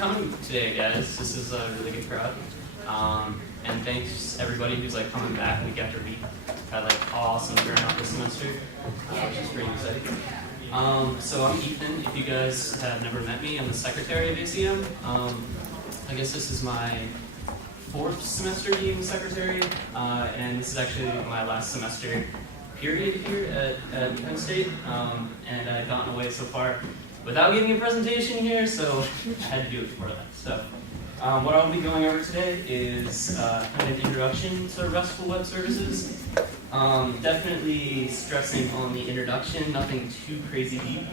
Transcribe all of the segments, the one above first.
coming today, guys. This is a really good crowd. And thanks everybody who's like coming back week after week. Had like awesome turnout this semester, which is pretty exciting. So I'm Ethan. If you guys have never met me, I'm the secretary of ACM. I guess this is my 4th semester being secretary, and this is actually my last semester period here at Penn State, and I've gotten away so far without giving a presentation here, so I had to do it before that. So what I'll be going over today is kind of an introduction to RESTful Web Services. Definitely stressing on the introduction, nothing too crazy deep,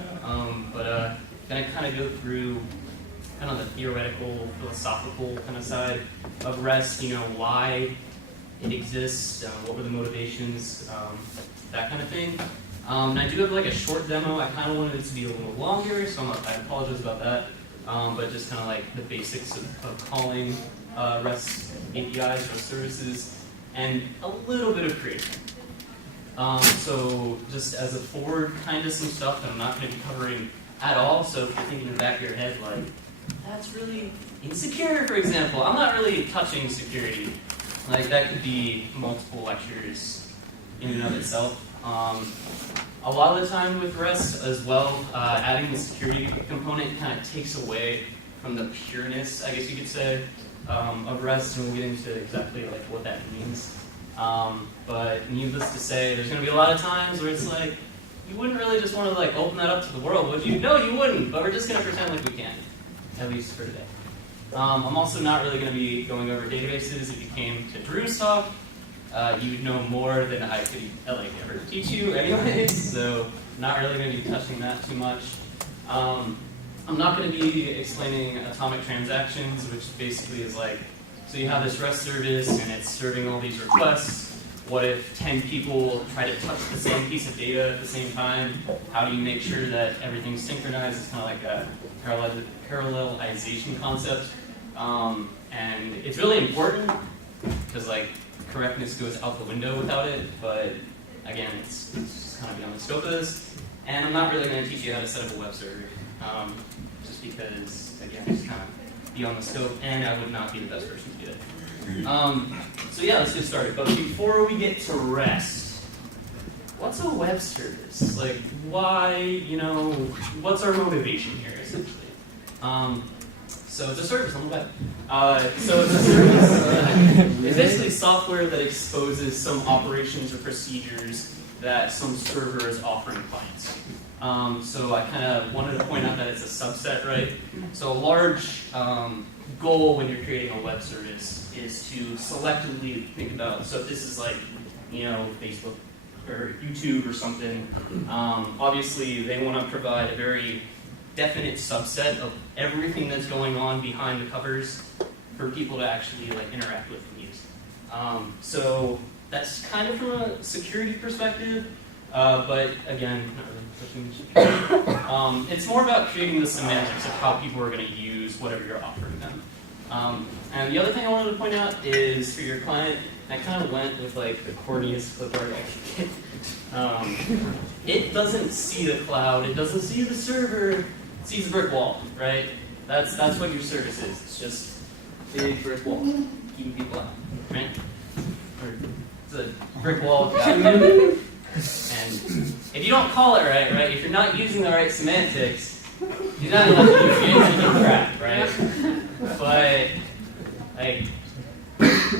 but gonna kind of go through kind of the theoretical, philosophical kind of side of REST, you know, why it exists, what were the motivations, that kind of thing. And I do have like a short demo. I kind of wanted it to be a little longer, so I apologize about that. But just kind of like the basics of calling REST APIs, REST services, and a little bit of creating. So just as a forward, kind of some stuff that I'm not going to be covering at all. So if you're thinking in the back of your head, like, that's really insecure, for example. I'm not really touching security. Like, that could be multiple lectures in and of itself. A lot of the time with REST as well, adding the security component kind of takes away from the pureness, I guess you could say, of REST, and we'll get into exactly like what that means. But needless to say, there's going to be a lot of times where it's like, you wouldn't really just want to like open that up to the world, would you? No, you wouldn't, but we're just going to pretend like we can, at least for today. I'm also not really going to be going over databases. If you came to Drew's talk, you would know more than I could like ever teach you anyways, so not really going to be touching that too much. I'm not going to be explaining atomic transactions, which basically is like, so you have this REST service and it's serving all these requests. What if 10 people try to touch the same piece of data at the same time? How do you make sure that everything's synchronized? It's kind of like a parallelization concept. And it's really important because like correctness goes out the window without it, but again, it's just kind of beyond the scope of this. And I'm not really going to teach you how to set up a web server, just because, again, it's kind of beyond the scope, and I would not be the best person to do it. So yeah, let's get started. But before we get to REST, what's a web service? Like, why, you know, what's our motivation here, essentially? So it's a service on the web. So it's a service. It's basically software that exposes some operations or procedures that some server is offering clients. So I kind of wanted to point out that it's a subset, right? So a large goal when you're creating a web service is to selectively think about, so if this is like, you know, Facebook or YouTube or something, obviously they want to provide a very definite subset of everything that's going on behind the covers for people to actually like interact with and use. So that's kind of from a security perspective, but again, not really pushing security. It's more about creating the semantics of how people are going to use whatever you're offering them. And the other thing I wanted to point out is for your client, I kind of went with like the corniest clip art I could get. It doesn't see the cloud, it doesn't see the server, it sees a brick wall, right? That's what your service is. It's just a big brick wall, keeping people out, right? Or it's a brick wall without you. And if you don't call it right, if you're not using the right semantics, you're not going to use any crap, right? But, like,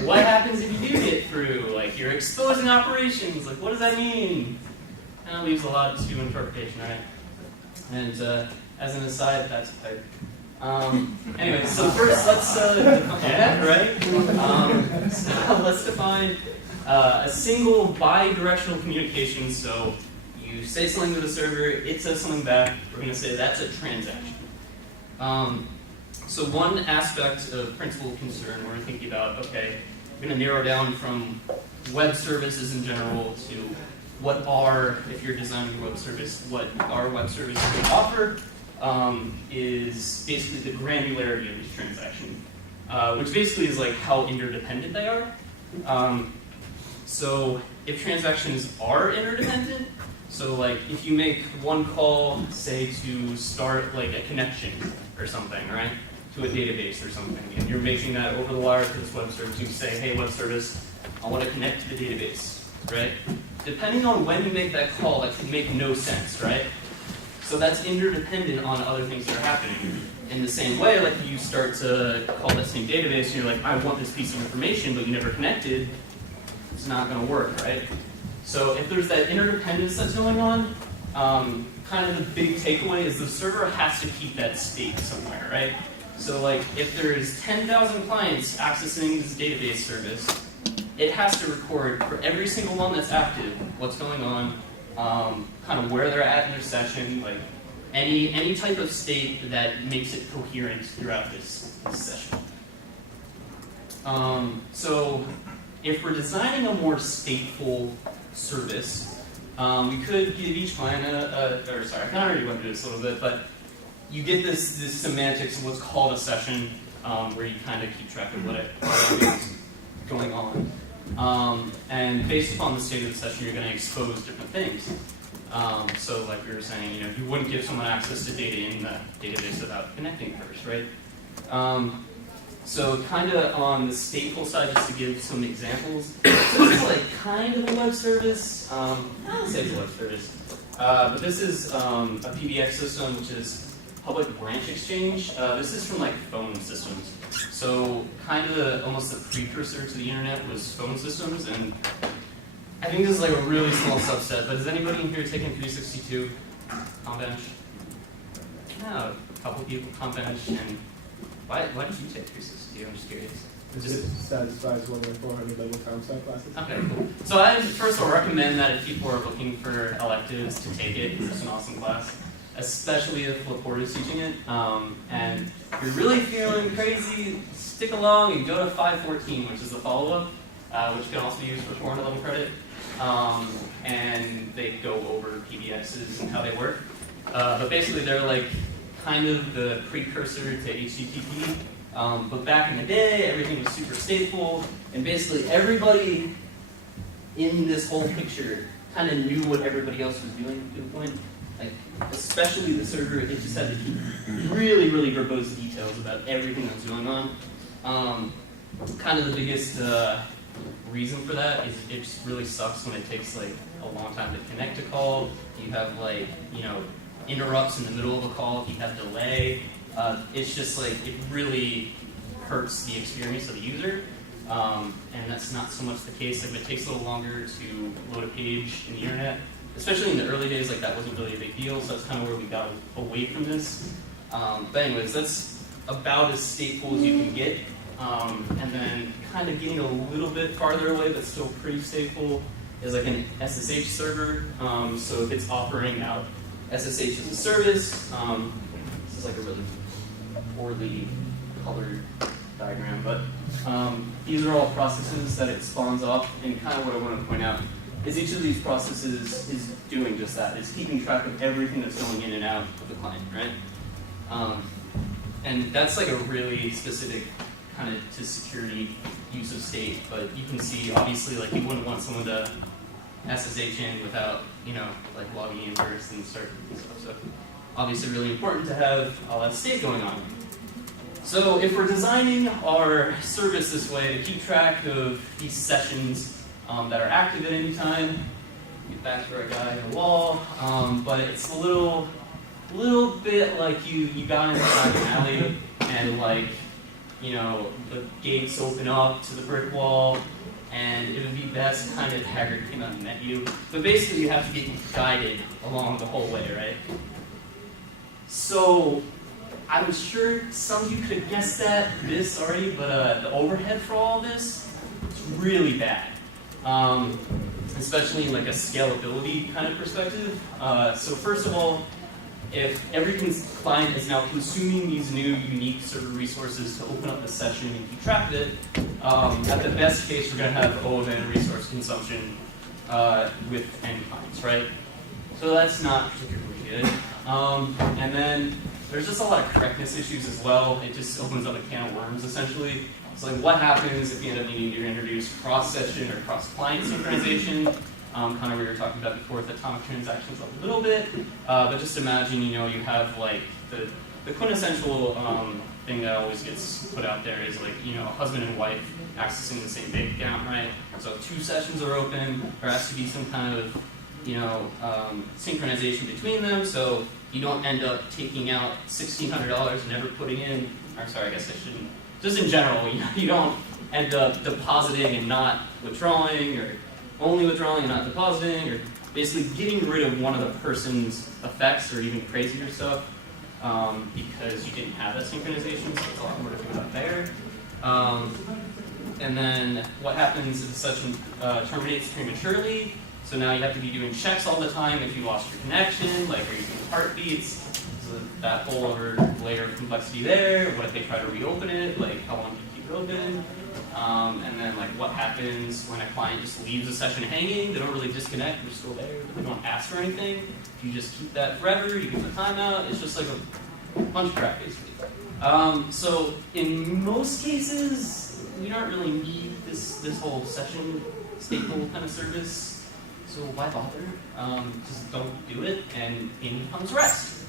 what happens if you do get through? Like, you're exposing operations. Like, what does that mean? Kind of leaves a lot to interpretation, right? And as an aside, that's a pipe. Anyway, so first let's so let's define a single bi-directional communication. So you say something to the server, it says something back. We're going to say that's a transaction. So one aspect of principal concern we're thinking about, okay, we're going to narrow down from web services in general to what are, if you're designing a web service, what our web services can offer, is basically the granularity of each transaction, which basically is like how interdependent they are. So if transactions are interdependent, so like if you make one call, say to start like a connection or something, right? to a database or something, and you're making that over the wire to this web service. You say, hey, web service, I want to connect to the database, right? Depending on when you make that call, that can make no sense, right? So that's interdependent on other things that are happening. In the same way, like you start to call that same database, and you're like, I want this piece of information, but you never connected, it's not going to work, right? So if there's that interdependence that's going on, kind of the big takeaway is the server has to keep that state somewhere, right? So like if there's 10,000 clients accessing this database service, it has to record for every single one that's active what's going on, kind of where they're at in their session, like any type of state that makes it coherent throughout this session. So if we're designing a more stateful service, we could give each client or sorry, I kind of already went through this a little bit, but you get this semantics of what's called a session, where you kind of keep track of what is going on. And based upon the state of the session, you're going to expose different things. So like we were saying, you wouldn't give someone access to data in the database without connecting first, right? So kind of on the stateful side, just to give some examples. So this is like kind of a web service. I don't say it's a web service. But this is a PBX system, which is Public Branch Exchange. This is from like phone systems. So kind of almost the precursor to the internet was phone systems, and I think this is like a really small subset, but is anybody in here taking 362 CommBench? No, a couple people CommBench, and why did you take 362? I'm just curious. It just satisfies one of the 400 level CommSci classes. Okay, cool. So I first will recommend that if people are looking for electives to take it, it's an awesome class, especially if Laporte is teaching it. And if you're really feeling crazy, stick along and go to 514, which is the follow-up, which can also be used for 400 level credit. And they go over PBXs and how they work. But basically they're like kind of the precursor to HTTP. But back in the day, everything was super stateful, and basically everybody in this whole picture kind of knew what everybody else was doing to the point. Like, especially the server, it just had to keep really, really verbose details about everything that's going on. Kind of the biggest reason for that is it just really sucks when it takes like a long time to connect a call. You have like, interrupts in the middle of a call, if you have delay. It's just like, it really hurts the experience of the user. And that's not so much the case if it takes a little longer to load a page in the internet. Especially in the early days, like that wasn't really a big deal, so that's kind of where we got away from this. But anyways, that's about as stateful as you can get. And then kind of getting a little bit farther away, but still pretty stateful, is like an SSH server. So if it's offering out SSH as a service, this is like a really poorly colored diagram, but these are all processes that it spawns off, and kind of what I want to point out is each of these processes is doing just that. It's keeping track of everything that's going in and out of the client, right? And that's like a really specific kind of to security use of state, but you can see obviously like you wouldn't want someone to SSH in without, like logging in first and start and stuff. So obviously really important to have all that state going on. So if we're designing our service this way to keep track of these sessions that are active at any time, get back to our guy on the wall, but it's a little bit like you got inside an alley and like, the gates open up to the brick wall, and it would be best kind of Haggard came out and met you. But basically you have to get guided along the whole way, right? So I'm sure some of you could have guessed this already, but the overhead for all this is really bad. Especially in like a scalability kind of perspective. So first of all, if every client is now consuming these new unique server resources to open up the session and keep track of it, at the best case we're going to have O of N resource consumption with N clients, right? So that's not particularly good. And then there's just a lot of correctness issues as well. It just opens up a can of worms essentially. So like what happens if you end up needing to introduce cross-session or cross-client synchronization? Kind of what we were talking about before with atomic transactions a little bit. But just imagine, you have like the the quintessential thing that always gets put out there is like, you know, husband and wife accessing the same bank account, right? So 2 sessions are open, there has to be some kind of, you know, synchronization between them, so you don't end up taking out $1,600 and never putting in, or sorry, I guess I shouldn't, just in general, you know, you don't end up depositing and not withdrawing, or only withdrawing and not depositing, or basically getting rid of one of the person's effects or even crazier stuff because you didn't have that synchronization, so it's a lot more to think about there. And then what happens if the session terminates prematurely? So now you have to be doing checks all the time if you lost your connection, like are you doing heartbeats? So that whole other layer of complexity there. What if they try to reopen it? Like how long do you keep it open? And then like what happens when a client just leaves a session hanging? They don't really disconnect, they're still there, they don't ask for anything. You just keep that forever, you give them a timeout, it's just like a bunch of crap basically. So in most cases, we don't really need this whole session stateful kind of service. So why bother? Just don't do it, and in comes REST.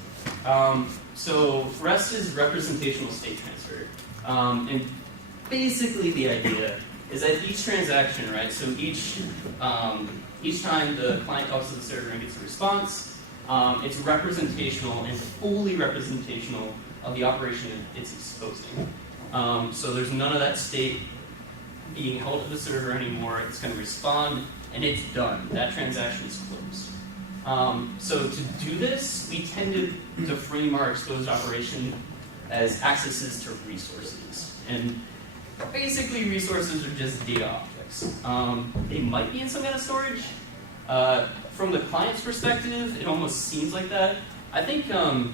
So REST is representational state transfer. And basically the idea is that each transaction, right, so each time the client talks to the server and gets a response, it's representational and fully representational of the operation it's exposing. So there's none of that state being held at the server anymore. It's going to respond, and it's done. That transaction is closed. So to do this, we tend to frame our exposed operation as accesses to resources. And basically, resources are just data objects. They might be in some kind of storage. From the client's perspective, it almost seems like that. I think a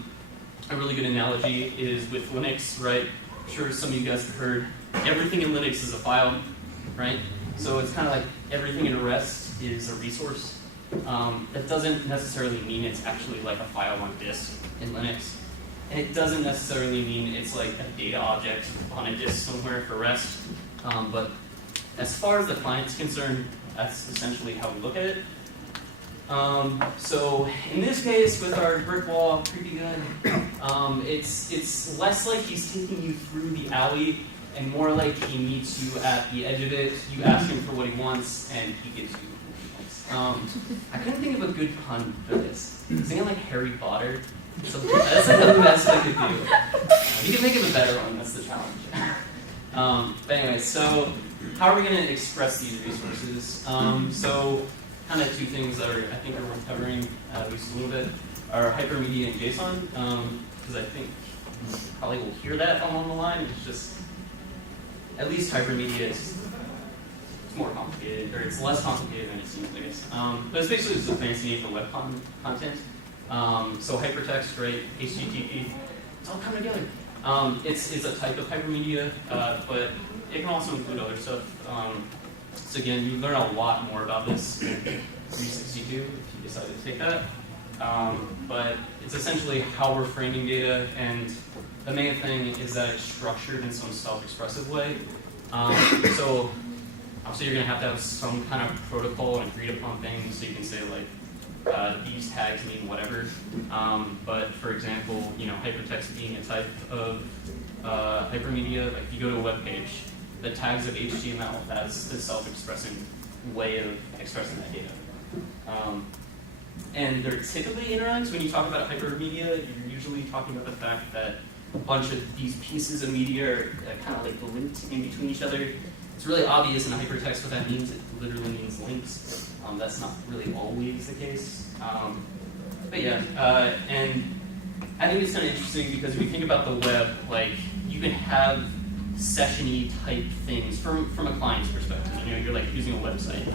really good analogy is with Linux, right? I'm sure some of you guys have heard everything in Linux is a file, right? So it's kind of like everything in REST is a resource. That doesn't necessarily mean it's actually like a file on disk in Linux. And it doesn't necessarily mean it's like a data object on a disk somewhere for REST. But as far as the client's concerned, that's essentially how we look at it. So in this case, with our brick wall creepy guy, it's less like he's taking you through the alley and more like he meets you at the edge of it. You ask him for what he wants, and he gives you what he wants. I couldn't think of a good pun for this. I'm thinking like Harry Potter. So that's like the best I could do. You can think of a better one. That's the challenge. But anyway, so how are we going to express these resources? So kind of 2 things that I think are worth covering at least a little bit are hypermedia and JSON, because I think you probably will hear that if I'm on the line. It's just, at least hypermedia is more complicated, or it's less complicated than it seems, I guess. But it's basically just a fancy name for web content. So hypertext, right, HTTP, it's all coming together. It's a type of hypermedia, but it can also include other stuff. So again, you learn a lot more about this in 362 if you decide to take that. But it's essentially how we're framing data, and the main thing is that it's structured in some self-expressive way. So obviously you're going to have some kind of protocol and agreed upon thing, so you can say like, these tags mean whatever. But for example, you know, hypertext being a type of hypermedia, like if you go to a web page, the tags of HTML, that's the self-expressing way of expressing that data. And they're typically interacts. When you talk about hypermedia, you're usually talking about the fact that a bunch of these pieces of media are kind of like linked in between each other. It's really obvious in a hypertext what that means. It literally means links. That's not really always the case. But yeah, and I think it's kind of interesting because if you think about the web, like you can have session-y type things from a client's perspective. You know, you're like using a website.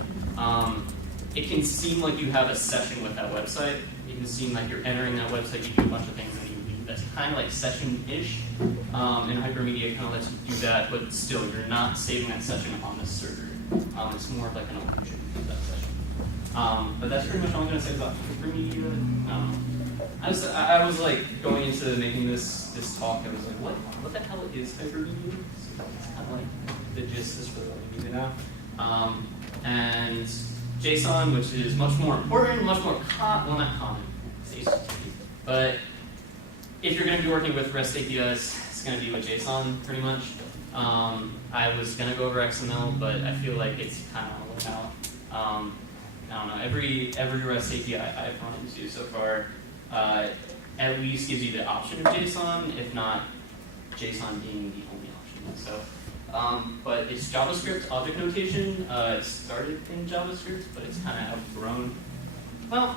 It can seem like you have a session with that website. It can seem like you're entering that website, you do a bunch of things, and you leave. That's kind of like session-ish. And hypermedia kind of lets you do that, but still, you're not saving that session on the server. It's more of like an illusion of that session. But that's pretty much all I'm going to say about hypermedia. I was like going into making this talk. I was like, what the hell is hypermedia? So it's kind of like the gist is for what we need to know. And JSON, which is much more important, much more well, not common, it's HTTP, but if you're going to be working with REST APIs, it's going to be with JSON pretty much. I was going to go over XML, but I feel like it's kind of on the way out. I don't know, every REST API I've run into so far at least gives you the option of JSON, if not JSON being the only option. So, but it's JavaScript object notation. It started in JavaScript, but it's kind of outgrown. Well,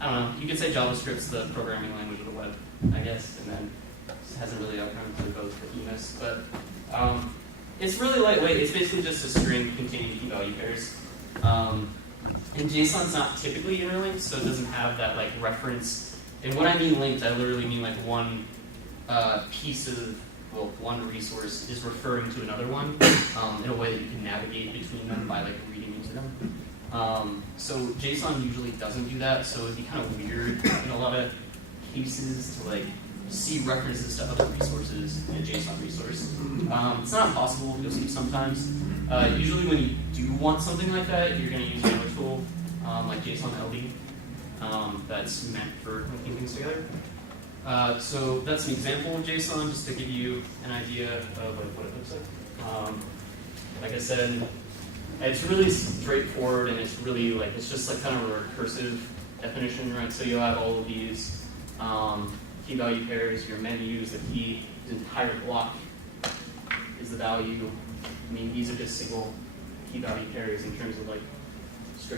I don't know. You could say JavaScript's the programming language of the web, I guess, and then it hasn't really outgrown to both the EMIS. But it's really lightweight. It's basically just a string containing key value pairs. And JSON's not typically interlinked, so it doesn't have that like reference. And when I mean linked, I literally mean like one one resource is referring to another one in a way that you can navigate between them by like reading into them. So JSON usually doesn't do that, so it'd be kind of weird in a lot of cases to like see references to other resources in a JSON resource. It's not impossible, you'll see sometimes. Usually when you do want something like that, you're going to use another tool like JSON LD that's meant for linking things together. So that's an example of JSON, just to give you an idea of like, what it looks like. Like I said, it's really straightforward, and it's really like, it's just like kind of a recursive definition, right? So you'll have all of these key value pairs, your menus, the key, the entire block is the value. I mean, these are just single key value pairs in terms of like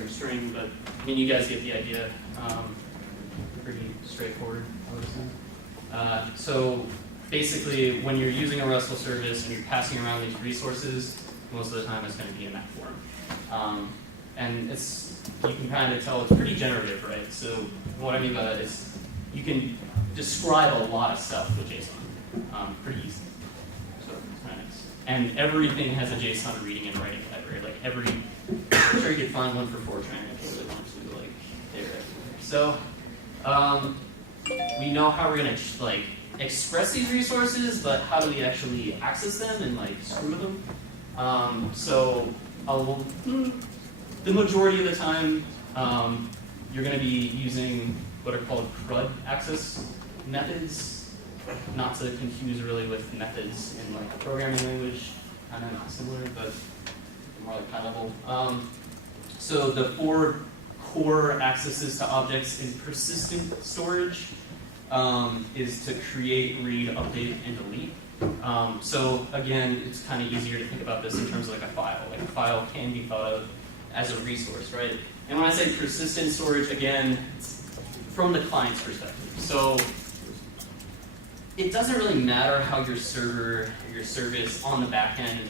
string, but I mean, you guys get the idea. Pretty straightforward, I would say. So basically, when you're using a RESTful service and you're passing around these resources, most of the time it's going to be in that form. And you can kind of tell it's pretty generative, right? So what I mean by that is you can describe a lot of stuff with JSON pretty easily. So it's kind of nice. And everything has a JSON reading and writing library. Like I'm sure you could find one for Fortran if you really want to, like they're everywhere. So we know how we're going to like express these resources, but how do we actually access them and like screw with them? So the majority of the time, you're going to be using what are called CRUD access methods, not to confuse really with methods in like a programming language, kind of similar, but more like high level. So the 4 core accesses to objects in persistent storage is to create, read, update, and delete. So again, it's kind of easier to think about this in terms of like a file. Like a file can be thought of as a resource, right? And when I say persistent storage, again, it's from the client's perspective. So it doesn't really matter how your server, your service on the back end,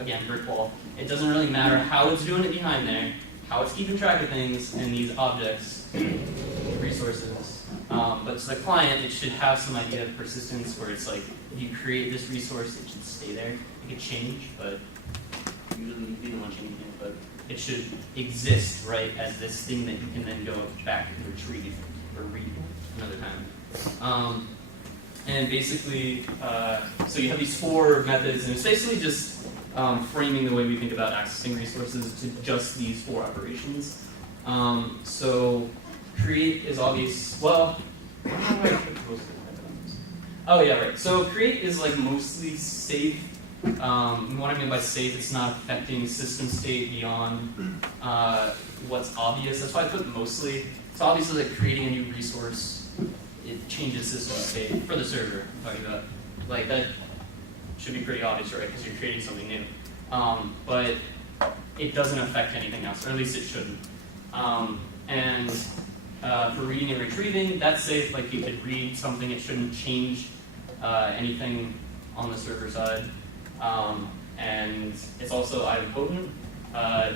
again, brick wall. It doesn't really matter how it's doing it behind there, how it's keeping track of things in these objects, resources. But to the client, it should have some idea of persistence where it's like, if you create this resource, it should stay there. It could change, but usually you'd be the one changing it, but it should exist, right, as this thing that you can then go back and retrieve or read another time. And basically, so you have these 4 methods, and it's basically just framing the way we think about accessing resources to just these 4 operations. So create is obvious. Well, oh yeah, right. So create is like mostly safe. What I mean by safe, it's not affecting system state beyond what's obvious. That's why I put mostly. It's obviously like creating a new resource. It changes system state for the server. I'm talking about like that should be pretty obvious, right? Because you're creating something new. But it doesn't affect anything else, or at least it shouldn't. And for reading and retrieving, that's safe. Like you could read something, it shouldn't change anything on the server side. And it's also idempotent.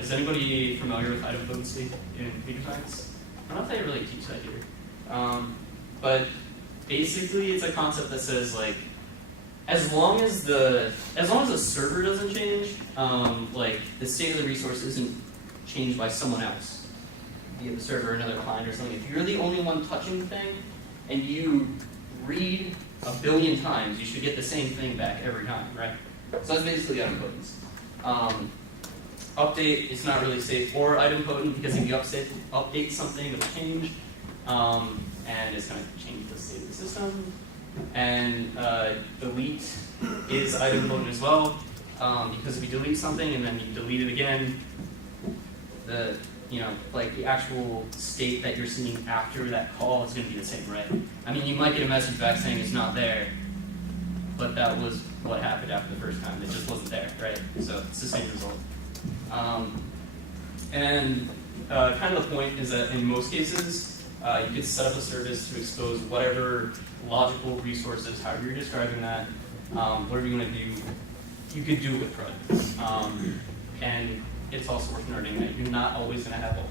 Is anybody familiar with idempotency in computer science? I don't know if they really teach that here. But basically, it's a concept that says like, as long as the server doesn't change, like the state of the resource isn't changed by someone else, be it the server or another client or something. If you're the only one touching the thing, and you read 1 billion times, you should get the same thing back every time, right? So that's basically idempotence. Update is not really safe or idempotent because if you update something, it'll change. and it's going to change the state of the system. And delete is item loaded as well, because if you delete something and then you delete it again, the the actual state that you're seeing after that call is going to be the same, right? I mean, you might get a message back saying it's not there, but that was what happened after the first time. It just wasn't there, right? So it's the same result. Kind of the point is that in most cases, you could set up a service to expose whatever logical resources, however you're describing that, whatever you want to do, you could do it with CRUD. And it's also worth noting that you're not always going to have both.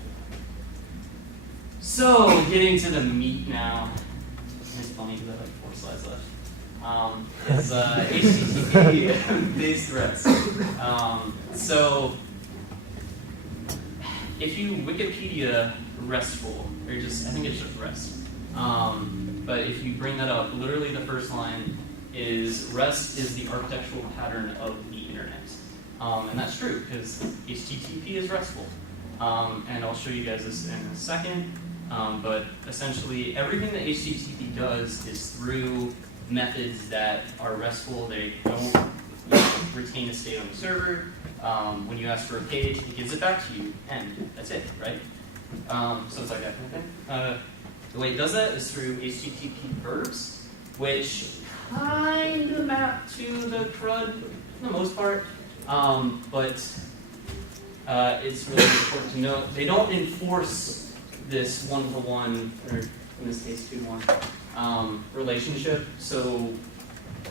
So, getting to the meat now. It's funny because I have like 4 slides left. Is HTTP-based REST. So, if you Wikipedia RESTful, or I think it's just REST. But if you bring that up, literally the first line is REST is the architectural pattern of the internet. And that's true, because HTTP is RESTful. And I'll show you guys this in a second. But essentially, everything that HTTP does is through methods that are RESTful. They don't retain a state on the server. When you ask for a page, it gives it back to you, and that's it, right? So it's like that kind of thing. The way it does that is through HTTP verbs, which kind of map to the CRUD for the most part. But it's really important to note they don't enforce this one-to-one, or in this case 2-to-1 relationship. So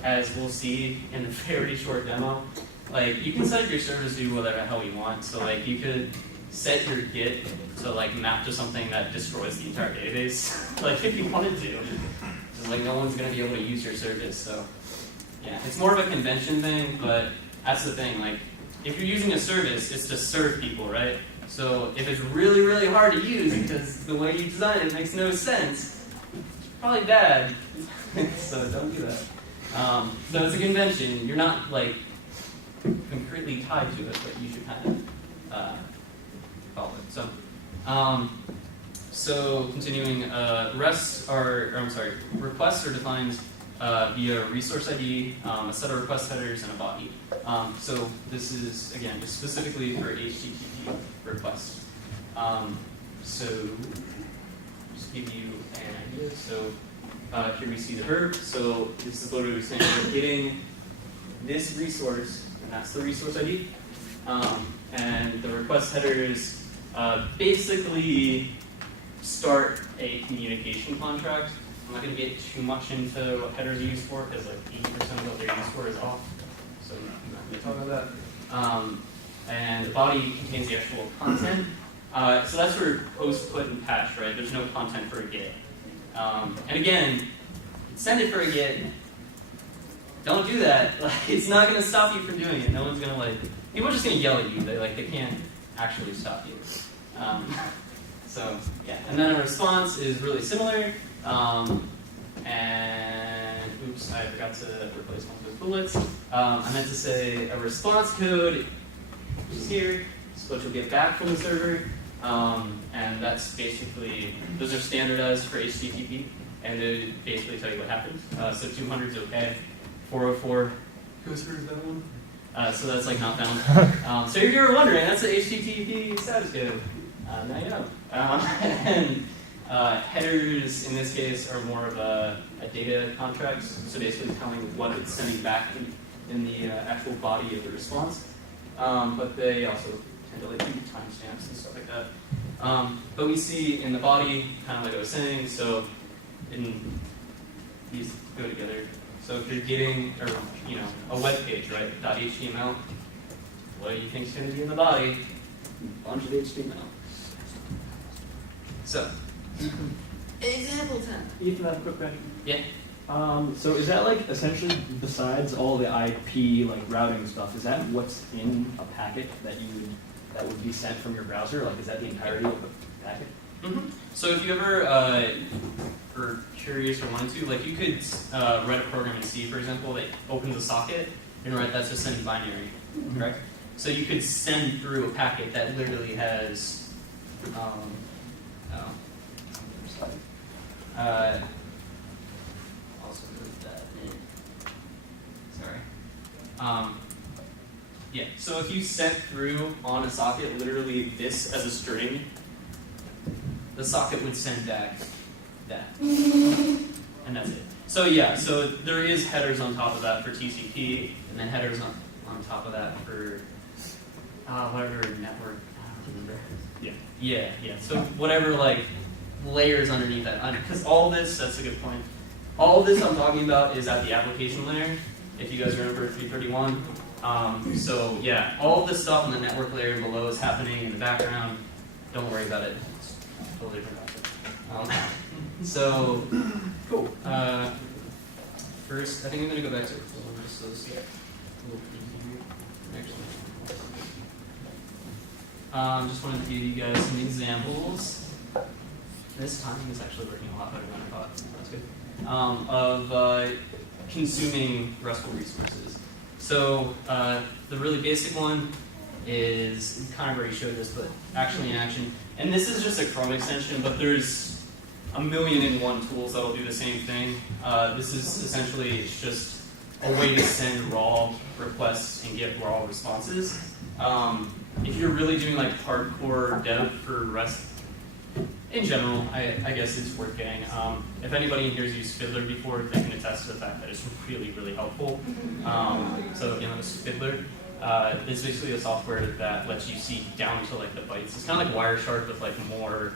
as we'll see in a very short demo, like you can set up your service to do whatever the hell you want. So like you could set your Git to like map to something that destroys the entire database, like if you wanted to. Just like no one's gonna be able to use your service. So yeah, it's more of a convention thing, but that's the thing. Like if you're using a service, it's to serve people, right? So if it's really, really hard to use because the way you design it makes no sense, it's probably bad. So don't do that. So it's a convention. You're not like concretely tied to it, but you should kind of follow it. So continuing, requests are defined via resource ID, a set of request headers, and a body. So this is, again, just specifically for HTTP requests. So just give you an idea. So here we see the verb. So this is literally saying we're getting this resource, and that's the resource ID. And the request headers basically start a communication contract. I'm not going to get too much into what headers are used for because like 80% of what they're used for is off. So I'm not going to talk about that. And the body contains the actual content. So that's for post, put, and patch, right? There's no content for a GET. And again, send it for a GET. Don't do that. Like, it's not going to stop you from doing it. No one's going to like. People are just going to yell at you. They can't actually stop you. So yeah, and then a response is really similar. And oops, I forgot to replace one of those bullets. I meant to say a response code, which is here. It's what you'll get back from the server. And that's basically, those are standardized for HTTP, and they basically tell you what happened. So 200 is okay. 404 goes for that one. So that's like not found. So if you were wondering, that's the HTTP status code. Now you know. And headers in this case are more of a data contract, so basically telling what it's sending back in the actual body of the response. But they also tend to like do timestamps and stuff like that. But we see in the body, kind of like I was saying, so these go together. So if you're getting a web page, right, .html, what do you think is going to be in the body? A bunch of HTML. So, example 10. Ethan, I have a quick question. Yeah. So is that like essentially, besides all the IP like routing stuff, is that what's in a packet that would be sent from your browser? Like, is that the entirety of the packet? Mm-hmm. So if you ever are curious or wanted to, like you could write a program in C, for example, that opens a socket and write that to send binary, correct? So you could send through a packet that literally has Also put that in. Sorry. Yeah, so if you sent through on a socket literally this as a string, the socket would send back that. And that's it. So yeah, so there is headers on top of that for TCP, and then headers on top of that for whatever network. I don't remember. Yeah. So whatever like layers underneath that. Because all this, that's a good point. All this I'm talking about is at the application layer. If you guys remember 331. So yeah, all this stuff on the network layer below is happening in the background. Don't worry about it. It's totally different. So cool. First, I think I'm going to go back to just so this is a little easier. Actually, just wanted to give you guys some examples. This timing is actually working a lot better than I thought. That's good. Of consuming RESTful resources. So the really basic one is kind of already showed this, but actually in action. And this is just a Chrome extension, but there's a million and one tools that'll do the same thing. This is essentially it's just a way to send raw requests and get raw responses. If you're really doing like hardcore dev for REST, in general, I guess it's worth getting. If anybody in here has used Fiddler before, they can attest to the fact that it's really, really helpful. So again, this is Fiddler. It's basically a software that lets you see down to like the bytes. It's kind of like Wireshark with like more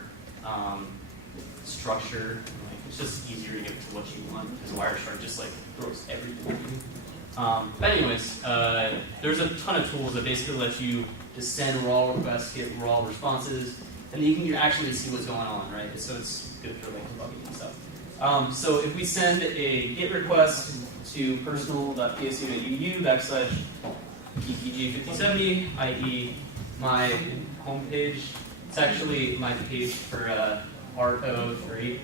structure. Like, it's just easier to get to what you want because Wireshark just like throws everything at you. But anyways, there's a ton of tools that basically let you just send raw requests, get raw responses, and then you can actually see what's going on, right? So it's good for like debugging and stuff. So if we send a GET request to personal.psu.edu/ppg5070, i.e. my home page, it's actually my page for R03. You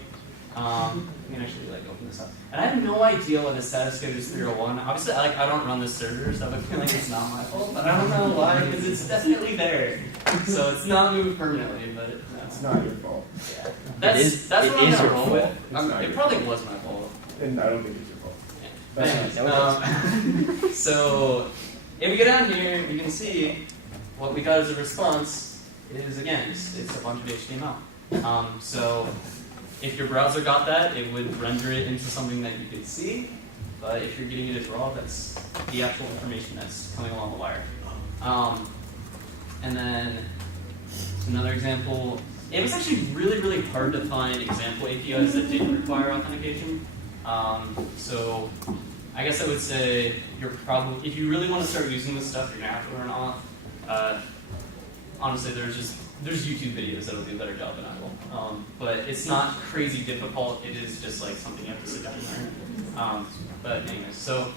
can actually like open this up. And I have no idea what the status code is 301. Obviously, like I don't run the server, so I have a feeling it's not my fault. But I don't know why, because it's definitely there. So it's not moved permanently, but It's not your fault. yeah. That's what I'm gonna roll with. It probably was my fault. And I don't think it's your fault. Yeah. Anyways, so if we go down here, you can see what we got as a response is again, it's a bunch of HTML. So if your browser got that, it would render it into something that you could see. But if you're getting it as raw, that's the actual information that's coming along the wire. And then another example. It was actually really, really hard to find example APIs that didn't require authentication. So I guess I would say you're probably, if you really want to start using this stuff, you're gonna have to learn auth. Honestly, there's YouTube videos that'll do a better job than I will. But it's not crazy difficult. It is just like something you have to sit down and learn. But anyways, so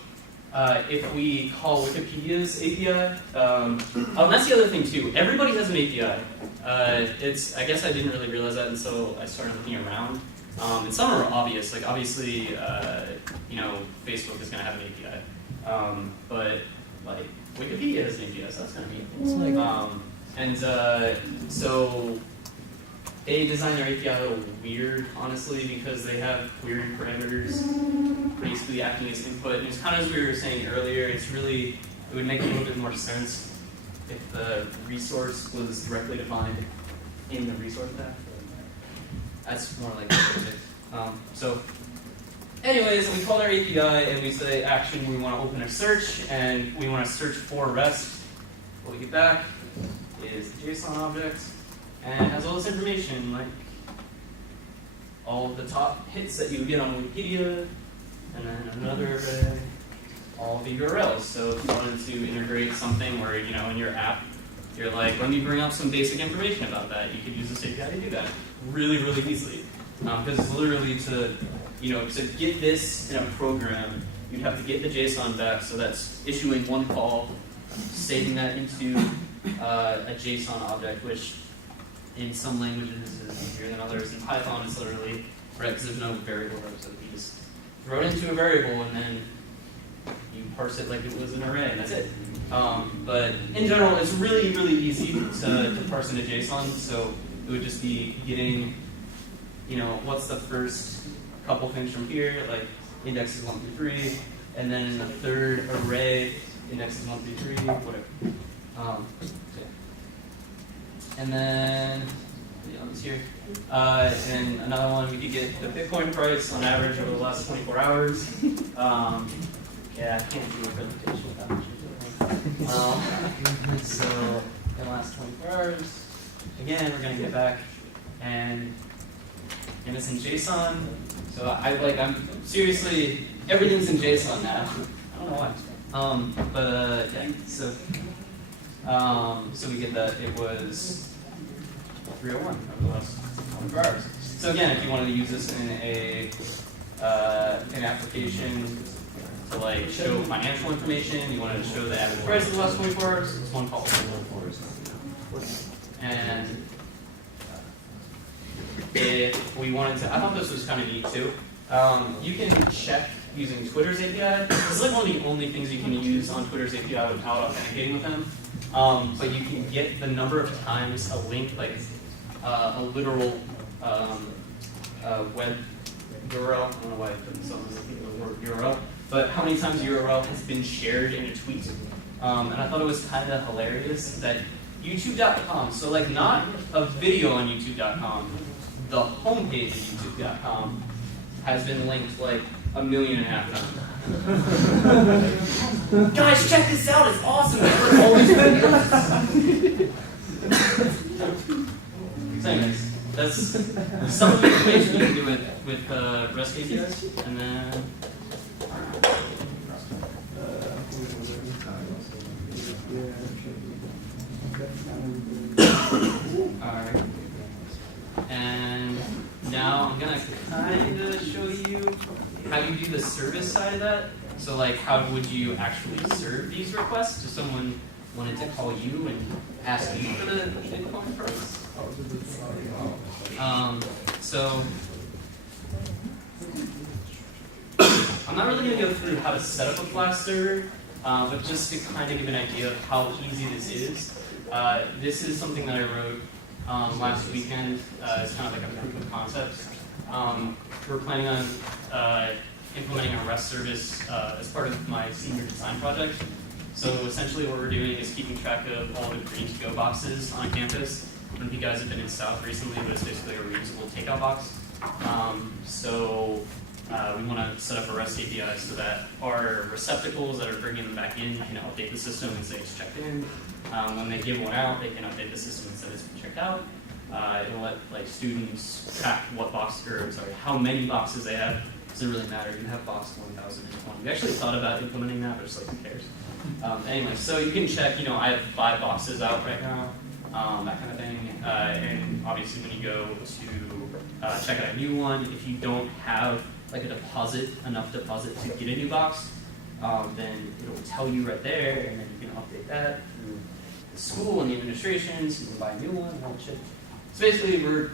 if we call Wikipedia's API, oh, and that's the other thing too. Everybody has an API. I guess I didn't really realize that until I started looking around. And some are obvious. Like obviously, Facebook is going to have an API. But like Wikipedia has an API, so that's kind of neat. So they designed their API a little weird, honestly, because they have query parameters basically acting as input. And it's kind of as we were saying earlier, it would make a little bit more sense if the resource was directly defined in the resource path. That's more like basic. So anyways, we call our API and we say action, we want to open a search and we want to search for REST. What we get back is the JSON object, and it has all this information like all of the top hits that you would get on Wikipedia, and then another array, all the URLs. So if you wanted to integrate something where, in your app, you're like, let me bring up some basic information about that, you could use this API to do that really, really easily. Because it's literally to get this in a program, you'd have to get the JSON back, so that's issuing one call, saving that into a JSON object, which in some languages is easier than others. In Python, it's literally, right, because there's no variable there, so you just throw it into a variable and then you parse it like it was an array, and that's it. But in general, it's really, really easy to parse into JSON, so it would just be getting what's the first couple things from here, like indexes 1 through 3, and then in the third array, indexes 1 through 3, whatever. So yeah. And then this here. And another one, we could get the Bitcoin price on average over the last 24 hours. Yeah, I can't do a presentation without much. So in the last 24 hours, again, we're gonna get back and it's in JSON. So I'm seriously, everything's in JSON now. I don't know why. Yeah. So we get that it was 301 over the last 24 hours. So again, if you wanted to use this in an application to like show financial information, you wanted to show the average price of the last 24 hours, it's one call. And if we wanted to, I thought this was kind of neat too. You can check using Twitter's API. This is like one of the only things you can use on Twitter's API without authenticating with them. But you can get the number of times a link, like a literal web URL. I don't know why I put this on the word URL, but how many times a URL has been shared in a tweet. And I thought it was kind of hilarious that YouTube.com, so like not a video on YouTube.com, the homepage of YouTube.com has been linked like 1.5 million times. Guys, check this out! It's awesome. It's always been. So anyways, that's some of the information you can do with REST APIs, and then. Alright. And now I'm gonna kind of show you how you do the service side of that. So like, how would you actually serve these requests if someone wanted to call you and ask you for the Bitcoin price? So I'm not really gonna go through how to set up a Flask server, but just to kind of give an idea of how easy this is. This is something that I wrote last weekend. It's kind of like a proof of concept. We're planning on implementing a REST service as part of my senior design project. So essentially what we're doing is keeping track of all the green to-go boxes on campus. I don't know if you guys have been in South recently, but it's basically a reusable takeout box. We want to set up a REST API so that our receptacles that are bringing them back in can update the system and say it's checked in. When they give one out, they can update the system and say it's been checked out. It'll let like students track what how many boxes they have. Doesn't really matter. You can have box 1020. We actually thought about implementing that, but just like who cares? Anyway, so you can check. I have 5 boxes out right now, that kind of thing. And obviously, when you go to check out a new one, if you don't have like enough deposit to get a new box, then it'll tell you right there, and then you can update that through the school and the administration, so you can buy a new one and all that shit. So basically, we're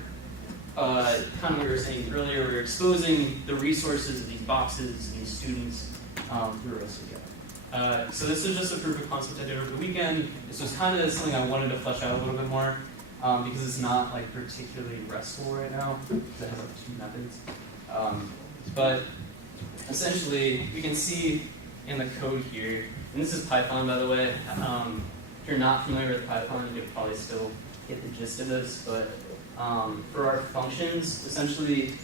kind of what we were saying earlier, we're exposing the resources of these boxes and these students through REST API. So this is just a proof of concept I did over the weekend. This was kind of something I wanted to flesh out a little bit more because it's not like particularly RESTful right now. It has like 2 methods. But essentially, you can see in the code here, and this is Python, by the way. If you're not familiar with Python, you could probably still get the gist of this. But for our functions, essentially,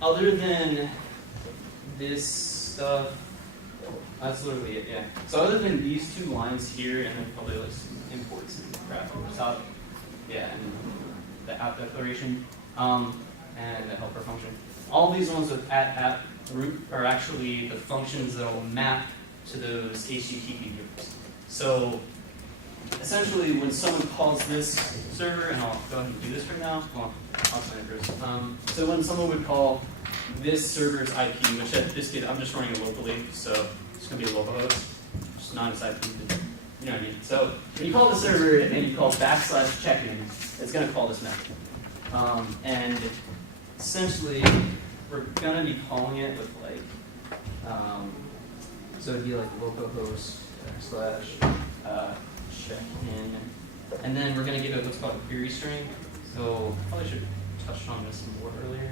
other than this stuff, that's literally it, yeah. So other than these 2 lines here, and then probably like some imports and crap over the top, yeah, and the app declaration, and the helper function. All these ones with @app root are actually the functions that will map to those HTTP routes. So essentially, when someone calls this server, and I'll go ahead and do this right now. Well, I'll explain it first. So when someone would call this server's IP, which at this case I'm just running it locally, so it's going to be a local host, just not its IP. You know what I mean? So when you call the server and you call \checkin, it's going to call this method. And essentially, we're going to be calling it with like, so it'd be like localhost /check in, and then we're going to give it what's called a query string. So I probably should touched on this more earlier.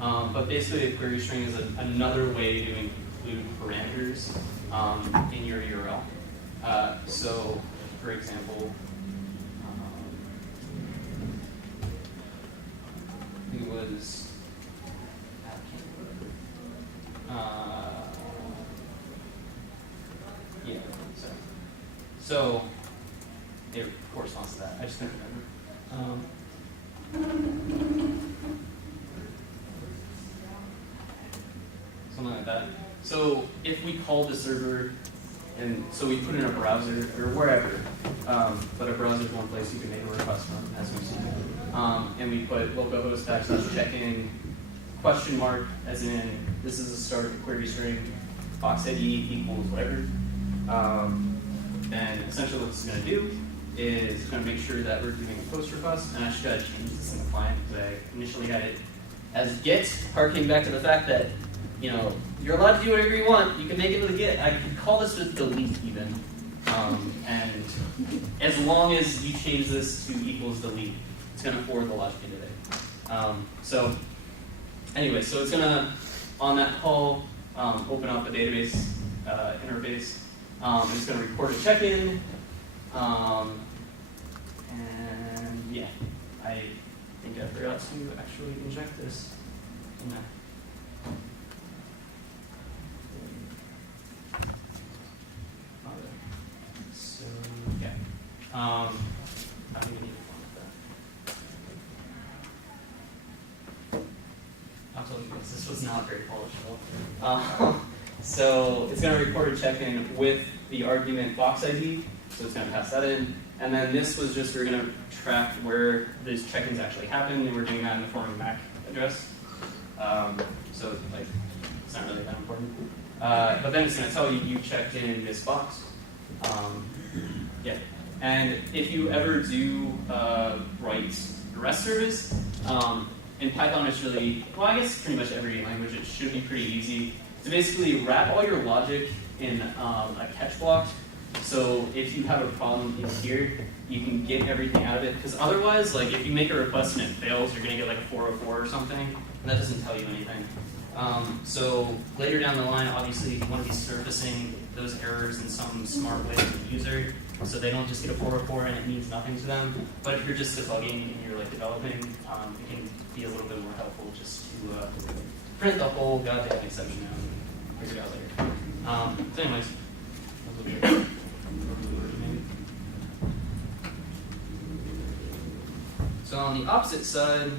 But basically, a query string is another way to include parameters in your URL. So, for example, it was yeah. So it corresponds to that. I just couldn't remember. Something like that. So if we call the server, and so we put in a browser or wherever, but a browser is one place you can make a request from, as we've seen. And we put localhost /checkin question mark, as in this is the start of a query string, box ID equals whatever. And essentially what this is going to do is it's going to make sure that we're doing a post request, and I should have changed this in the client because I initially had it as get, harking back to the fact that you're allowed to do whatever you want. You can make it with a get. I could call this with delete even, and as long as you change this to equals delete, it's going to forward the logic into it. So anyway, so it's going to on that call open up a database interface. It's going to record a check-in, and yeah, I think I forgot to actually inject this in there. So yeah, I don't even need to format that. I'll tell you this was not very polished at all. So it's going to record a check-in with the argument box ID, so it's going to pass that in. And then this was just, we're going to track where these check-ins actually happen, and we're doing that in the form of MAC address. So like, it's not really that important. But then it's going to tell you you checked in this box. Yeah. And if you ever do write a REST service, in Python it's really, well, I guess pretty much every language, it should be pretty easy to basically wrap all your logic in a catch block. So if you have a problem in here, you can get everything out of it. Because otherwise, like if you make a request and it fails, you're going to get like a 404 or something, and that doesn't tell you anything. So later down the line, obviously, you want to be surfacing those errors in some smart way to the user, so they don't just get a 404 and it means nothing to them. But if you're just debugging and you're like developing, it can be a little bit more helpful just to print the whole goddamn exception out and figure it out later. So anyways, that was so on the opposite side,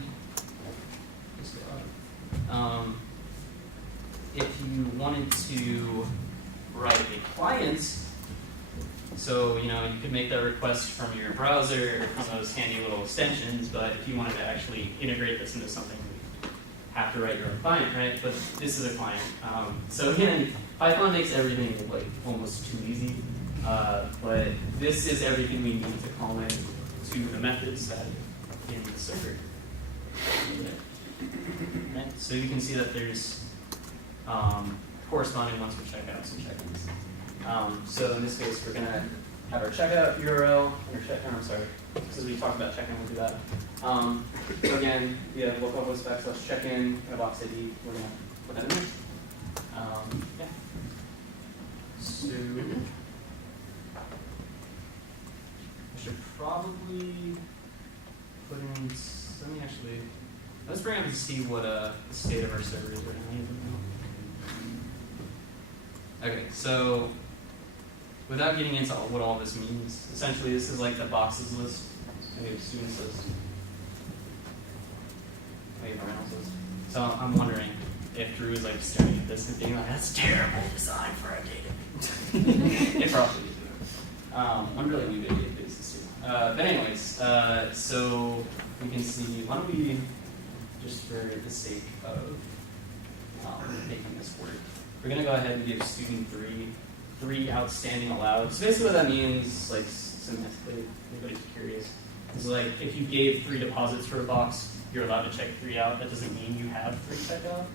if you wanted to write a client, so you could make that request from your browser or from those handy little extensions, but if you wanted to actually integrate this into something, you have to write your own client, right? But this is a client. So again, Python makes everything like almost too easy, but this is everything we need to call in to the methods that in the server. Right? So you can see that there's corresponding ones for checkouts and check-ins. So in this case, we're going to have our checkout URL, I'm sorry, because we talked about check-in, we'll do that. So again, we have localhost /check-in and a box ID. We're going to put that in there. Yeah. So I should probably put in, let's bring up and see what the state of our server is right now. Okay, so without getting into what all this means, essentially this is like the boxes list, maybe students list, maybe Reynolds list. So I'm wondering if Drew is like staring at this and being like, that's terrible design for a database. It probably is. I'm really new to databases too. But anyways, so we can see, why don't we, just for the sake of making this work, we're going to go ahead and give student 3 outstanding allowed. So basically what that means, like semantically, if anybody's curious, is like if you gave 3 deposits for a box, you're allowed to check 3 out. That doesn't mean you have 3 checked out.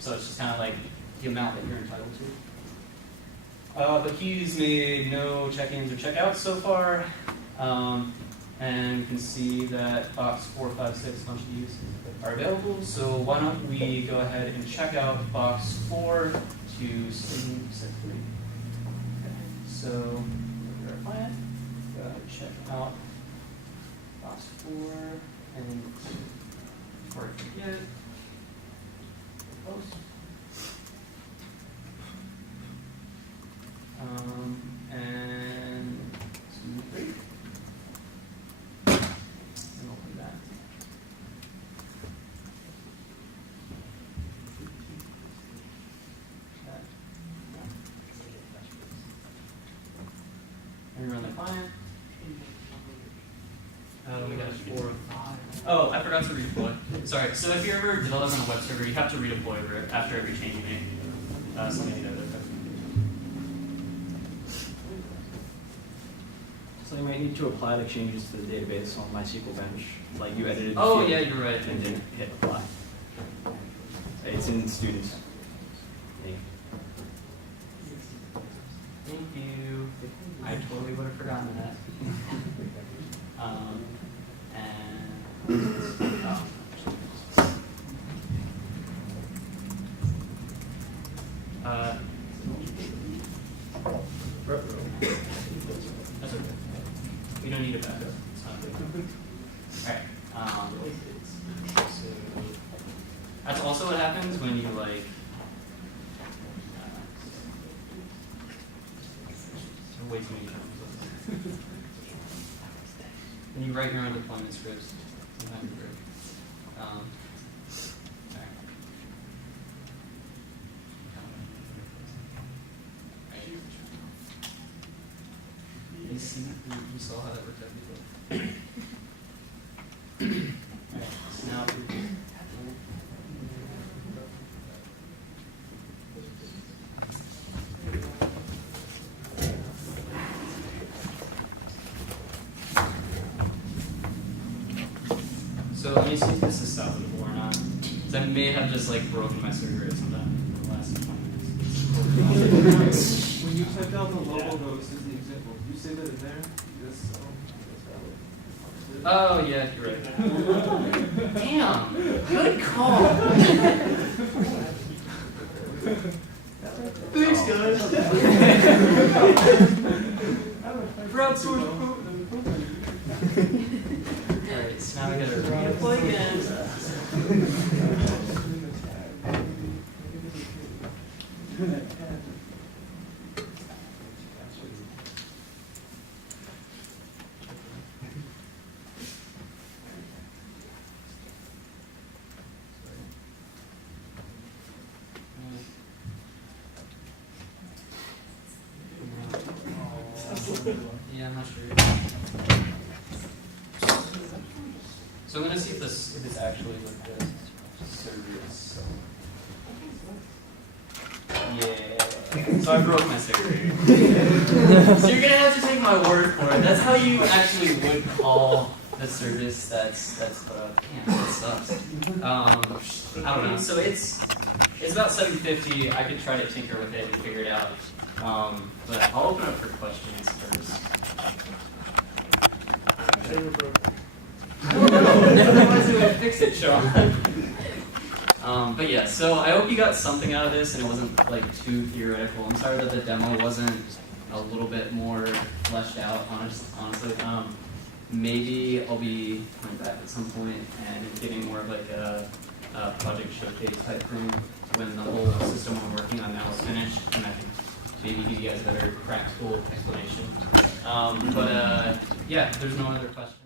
So it's just kind of like the amount that you're entitled to. But he's made no check-ins or check-outs so far. And you can see that box 4, 5, 6, bunch of these are available. So why don't we go ahead and check out box 4 to student set 3. Okay. So verify it. Go ahead and check out box 4 and before I forget, post. And student 3. And open that. And run the client. We got 4 of 5. Oh, I forgot to redeploy. Sorry. So if you're ever developing a web server, you have to redeploy over it after every change you make. Something you know that. So you might need to apply the changes to the database on MySQL bench, like you edited. Oh field yeah, you're right. And didn't hit apply. It's in students. Hey. Thank you. I totally would have forgotten that. That's okay. We don't need a backup. It's not good. Alright. So that's also what happens when you like way too many terms. When you write your own deployment scripts, sometimes you break. You saw how that worked out before. Alright, so now so let me see if this is salvageable or not. Because I may have just like broken my server sometime in the last 20 minutes. When you check out the logo, though, this is the example. You say that it's there? Yes. Oh yeah, you're right. Damn, good call. Thanks, guys. Crowdsource. Alright, so now we gotta redeploy again. Yeah, I'm not sure. So I'm gonna see if it's actually like the service. Yeah. So I broke my server. So you're gonna have to take my word for it. That's how you actually would call the service that's put up. Damn, that sucks. I don't know. So it's about 750. I could try to tinker with it and figure it out. But I'll open up for questions first. Otherwise it would fix it, Sean. But yeah, so I hope you got something out of this and it wasn't like too theoretical. I'm sorry that the demo wasn't a little bit more fleshed out, honestly. Maybe I'll be coming back at some point and giving more of like a project showcase type thing when the whole system I'm working on now is finished, and I think maybe give you guys a better practical explanation. Yeah, if there's no other questions.